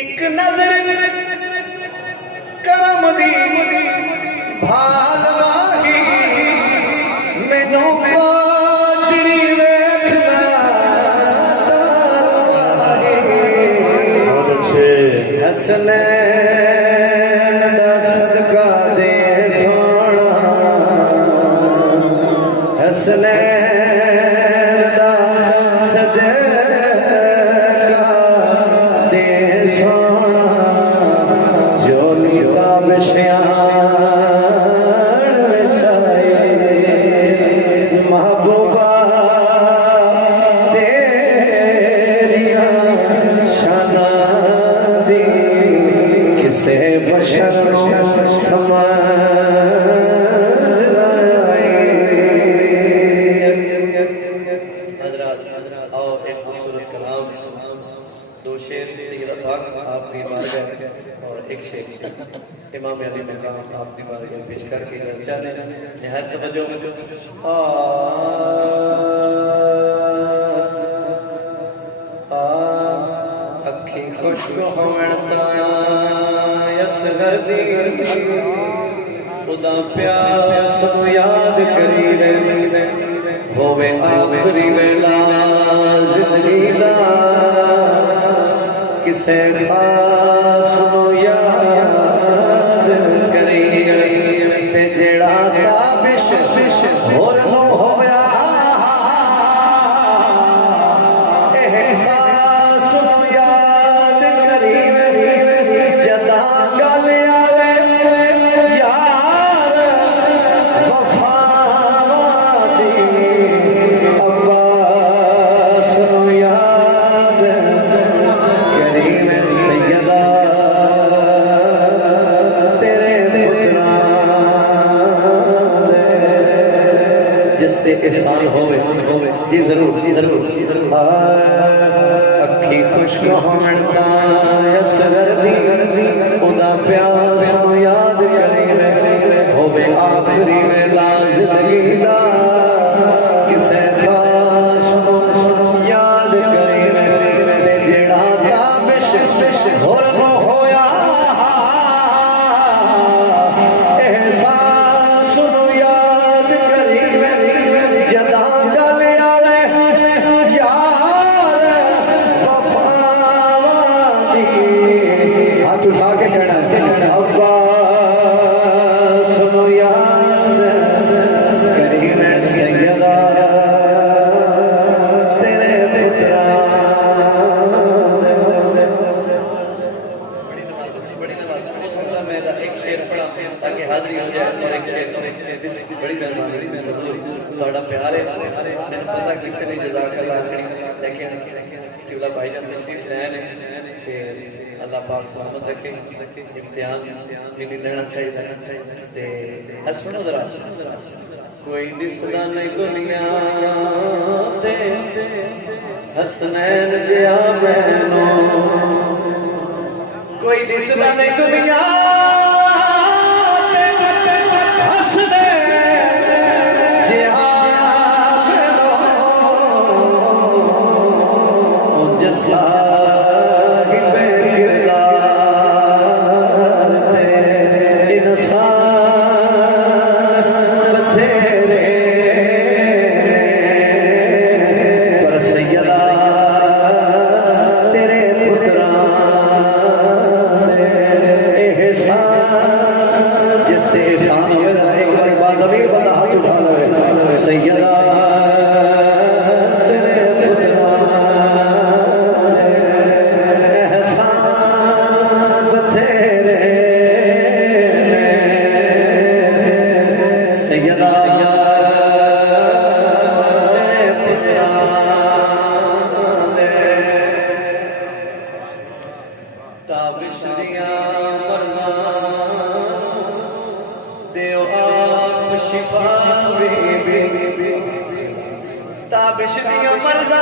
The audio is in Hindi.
एक नजर करम दी भालवाही मैनू कोचड़ी वेखदा बहुत अच्छे हसनैन दा सदका दे सोना हसनैन दा सदका दे सोना जो नीता बिछयान महबूबा तेरिया शाना दी किसे बशर समा दो शेर सैयदा पाक आपकी बारगाह और एक शेर इमाम अली मकाम आपकी बारगाह पेश करके चले निहायत तवज्जो अखी खुश्क होवण असगर दी खुदा प्यास याद करी वे होवे आखिरी वेला जिंदगी दा किसे खास याद करी ते जेड़ा ताबिश होर नु होया एहसास याद करी जदा गल आवे यार वफा दी अब्बास याद एहसान होवे जी जरूर अखी खुश्क होवण दा असगर दी उदा प्यास याद करी होवे आखिरी वेला जिंदगी दा किसे खास याद करी ते जेड़ा ताबिश होर होया एहसास याद करी जदा गल आवे यार वफा दी हाथ उठा के कहना अब्बास याद करी मैं सैयदा तेरे पुत्रा एक शेर पढ़ा ताकि हाजिरी हो जाए और एक शेर बड़ी मेहरबानी थोड़ा प्यार है मैंने पता किसी ने जज़ाकल्लाह आखनी लेकिन किबला भाईजान तशरीफ लाए ने ते अल्लाह पाक सलामत रखे इम्तिहान भी नहीं लेना चाहिए ते सुनो जरा कोई दिसदा नहीं दुनिया ते हसनैन जिया मैनू कोई दिसदा नहीं दुनिया ताबिश दिया मर्ज़ा